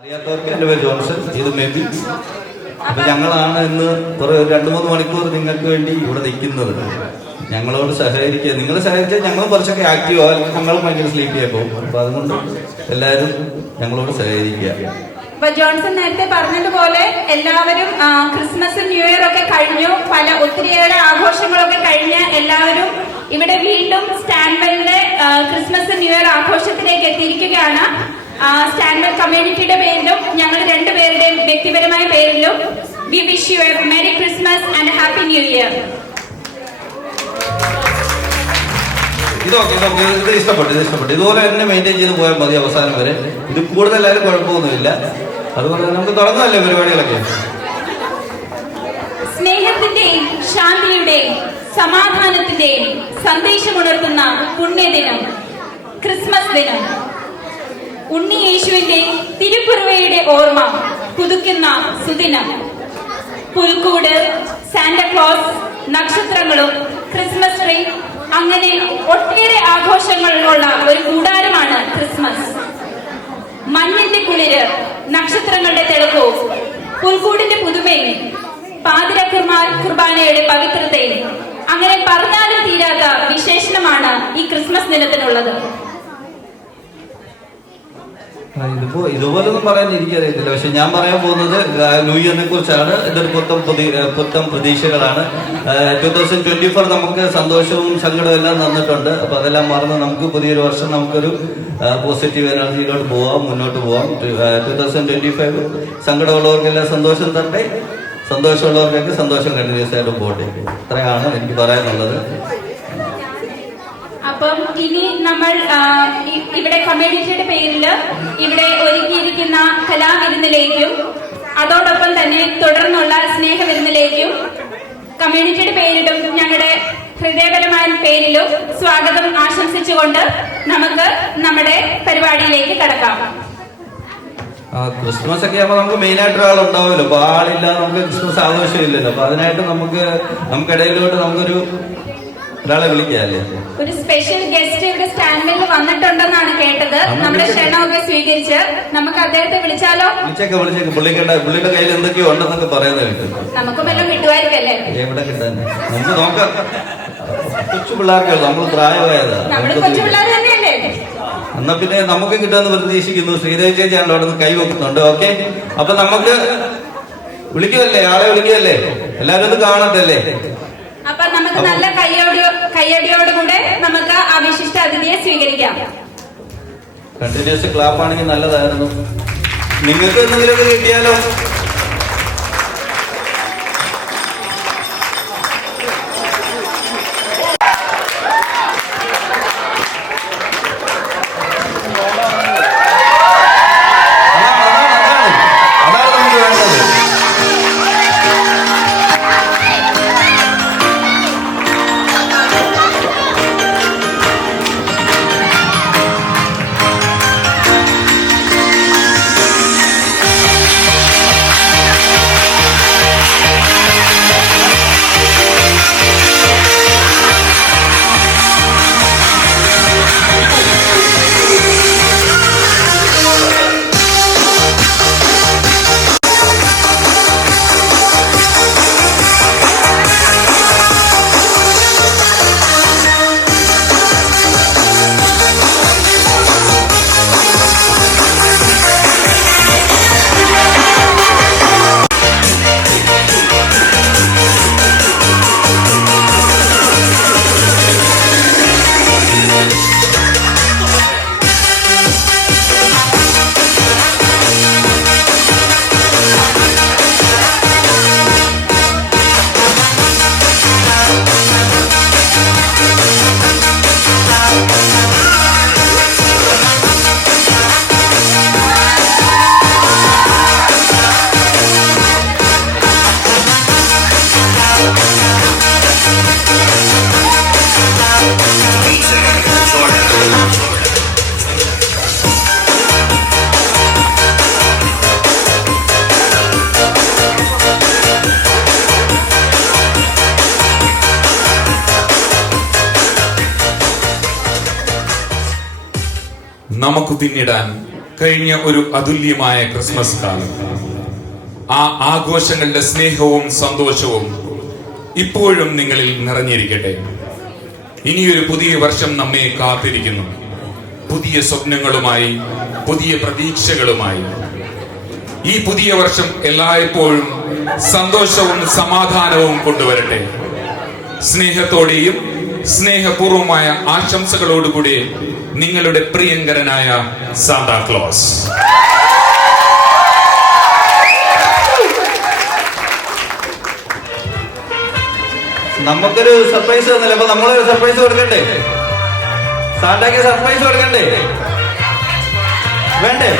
അറിയാത്തവർക്ക് എൻ്റെ പേര് ജോൺസൺ, ഇത് മെബി. അപ്പൊ ഞങ്ങളാണ് ഇന്ന് കുറെ 2-3 മണിക്കൂർ നിങ്ങൾക്ക് വേണ്ടി ഇവിടെ നിൽക്കുന്നത്. ഞങ്ങളോട് സഹകരിക്കുക. നിങ്ങൾ സഹകരിച്ചാൽ ഞങ്ങൾ കുറച്ചൊക്കെ ആക്റ്റീവ് ആവും, ഞങ്ങളും ഭയങ്കര സ്ലീപ്പി ആയി പോകും. അപ്പൊ അതുകൊണ്ട് എല്ലാവരും ഞങ്ങളോട് സഹകരിക്കുക. ഇപ്പൊ ജോൺസൺ നേരത്തെ പറഞ്ഞതുപോലെ എല്ലാവരും ക്രിസ്മസ് ന്യൂ ഇയർ ഒക്കെ കഴിഞ്ഞു, ഒത്തിരിയേറെ ആഘോഷങ്ങളൊക്കെ കഴിഞ്ഞ് എല്ലാവരും ഇവിടെ വീണ്ടും സ്റ്റാൻവെലിന്റെ ക്രിസ്മസ് ന്യൂ ഇയർ ആഘോഷത്തിലേക്ക് എത്തിയിരിക്കുകയാണ്. സ്റ്റാൻവെൽ കമ്മ്യൂണിറ്റിയുടെ പേരിലും ഞങ്ങൾ രണ്ടുപേരുടെയും വ്യക്തിപരമായ പേരിലും we wish you A merry Christmas and happy new year. ഇത് ഇഷ്ടപ്പെട്ടു. ഇതുപോലെ തന്നെ മെയിൻറ്റെയിൻ ചെയ്ത് പോയാൽ മതി അവസാനം വരെ. ഇത് കൂടുതലായാലും കുഴപ്പമൊന്നുമില്ല. അതുപോലെ നമുക്ക് തുടങ്ങുമല്ലേ പരിപാടികളൊക്കെ. സ്നേഹത്തിന്റെയും ശാന്തിയുടെയും സമാധാനത്തിന്റെയും സന്ദേശമുണർത്തുന്ന പുണ്യദിനം ക്രിസ്മസ് ദിനം. ഉണ്ണി യേശുവിന്റെ തിരുക്കുറുവയുടെ ഓർമ്മ പുതുക്കുന്ന സുദിനം. പുൽക്കൂട്, സാന്റക്ലോസ്, നക്ഷത്രങ്ങളും ക്രിസ്മസ് ട്രീ, അങ്ങനെ ഒട്ടേറെ ആഘോഷങ്ങളുള്ള ഒരു കൂടാരമാണ് ക്രിസ്മസ്. മഞ്ഞിന്റെ കുളിര്, നക്ഷത്രങ്ങളുടെ തിളക്കവും പുൽക്കൂടിന്റെ പുതുമയും പാതിര കുർബാനയുടെ പവിത്രതയും, അങ്ങനെ പറഞ്ഞാലും തീരാത്ത വിശേഷണമാണ് ഈ ക്രിസ്മസ് ദിനത്തിനുള്ളത്. ഇതുപോലൊന്നും പറയാൻ എനിക്കറിയത്തില്ല. പക്ഷെ ഞാൻ പറയാൻ പോകുന്നത് ന്യൂ ഇയറിനെ കുറിച്ചാണ്. ഇതൊരു പുത്തം പ്രതീക്ഷകളാണ്. 2024 നമുക്ക് സന്തോഷവും സങ്കടവും എല്ലാം തന്നിട്ടുണ്ട്. അപ്പൊ അതെല്ലാം മറന്ന് നമുക്ക് പുതിയൊരു വർഷം നമുക്കൊരു പോസിറ്റീവ് എനർജിയിലോട്ട് പോവാം, മുന്നോട്ട് പോവാം. 2025 സങ്കടമുള്ളവർക്കെല്ലാം സന്തോഷം തട്ടെ, സന്തോഷമുള്ളവർക്കൊക്കെ സന്തോഷം കണ്ടിന്യൂസ് ആയിട്ട് പോട്ടെ. ഇത്രയാണ് എനിക്ക് പറയാനുള്ളത്. അപ്പം ഇനി നമ്മൾ ഇവിടെ കമ്മ്യൂണിറ്റിയുടെ പേരിൽ ഇവിടെ ഒരുക്കിയിരിക്കുന്ന കലാവിരുന്നിലേക്കും അതോടൊപ്പം തന്നെ തുടർന്നുള്ള സ്നേഹവിരുന്നിലേക്കും കമ്മ്യൂണിറ്റിയുടെ പേരിലും ഞങ്ങളുടെ ഹൃദയപരമായ പേരിലും സ്വാഗതം ആശംസിച്ചുകൊണ്ട് നമുക്ക് നമ്മുടെ പരിപാടിയിലേക്ക് കടക്കാം. ക്രിസ്മസ് ഒക്കെ ആകുമ്പോൾ നമുക്ക് മെയിൻ ആയിട്ട് ഒരാളുണ്ടാവുമല്ലോ. അപ്പൊ ആളില്ലാതെ നമുക്ക് ക്രിസ്മസ് ആഘോഷമില്ലല്ലോ. അപ്പൊ അതിനായിട്ട് നമുക്കിടയിലോട്ട് നമുക്കൊരു ഒരാളെ വിളിക്കാല്ലേ. ഒരു സ്പെഷ്യൽ ഗസ്റ്റ് ഇവിടെ സ്റ്റാൻഡിൽ വന്നിട്ടുണ്ടെന്നാണ് കേട്ടത്. നമ്മുടെ ക്ഷണമൊക്കെ സ്വീകരിച്ച് നമുക്ക് അദ്ദേഹത്തെ വിളിച്ചാലോ? വിളിച്ചേക്ക്. പുള്ളിയുടെ കയ്യിൽ എന്തൊക്കെയോ ഉണ്ടെന്നൊക്കെ പറയുന്നത് കേട്ടു. നമുക്ക് വല്ലതും കിട്ടുമായിരിക്കല്ലേ? എവിടെ കിട്ടാൻ, നമുക്ക് നോക്കാം. കൊച്ചു പിള്ളേർക്കല്ലോ, നമ്മൾ പ്രായമായതാ. കൊച്ചു പിള്ളേർ തന്നെയല്ലേ? എന്നാ പിന്നെ നമുക്ക് കിട്ടുമെന്ന് പ്രതീക്ഷിക്കുന്നു. ശ്രീദേവി ചേച്ചിയാണ് അവിടെ നിന്ന് കൈ വെക്കുന്നുണ്ട്. ഓക്കെ, അപ്പൊ നമുക്ക് വിളിക്കുമല്ലേ, ആളെ വിളിക്കുമല്ലേ, എല്ലാരും ഒന്ന് കാണട്ടല്ലേ. അപ്പൊ നമുക്ക് നല്ല കയ്യടിയോടുകൂടെ നമുക്ക് ആ വിശിഷ്ട അതിഥിയെ സ്വീകരിക്കാം. കണ്ടിന്യൂസ് ക്ലാപ്പ് ആണെങ്കിൽ നല്ലതായിരുന്നു. നിങ്ങൾക്ക് എന്തെങ്കിലുമൊക്കെ കിട്ടിയാലോ? നമുക്ക് പിന്നിടാൻ കഴിഞ്ഞ ഒരു അതുല്യമായ ക്രിസ്മസ് കാലം. ആ ആഘോഷങ്ങളുടെ സ്നേഹവും സന്തോഷവും ഇപ്പോഴും നിങ്ങളിൽ നിറഞ്ഞിരിക്കട്ടെ. ഇനിയൊരു പുതിയ വർഷം നമ്മെ കാത്തിരിക്കുന്നു, പുതിയ സ്വപ്നങ്ങളുമായി, പുതിയ പ്രതീക്ഷകളുമായി. ഈ പുതിയ വർഷം എല്ലായ്പ്പോഴും സന്തോഷവും സമാധാനവും കൊണ്ടുവരട്ടെ. സ്നേഹത്തോടെയും സ്നേഹപൂർവമായ ആശംസകളോടുകൂടി നിങ്ങളുടെ പ്രിയങ്കരനായ സാന്താക്ലോസ്. നമുക്കൊരു സർപ്രൈസ് തന്നില്ല, അപ്പൊ നമ്മളൊരു സർപ്രൈസ് കൊടുക്കണ്ടേ? സാന്റാക്ക് സർപ്രൈസ് കൊടുക്കണ്ടേ? വേണ്ടേ?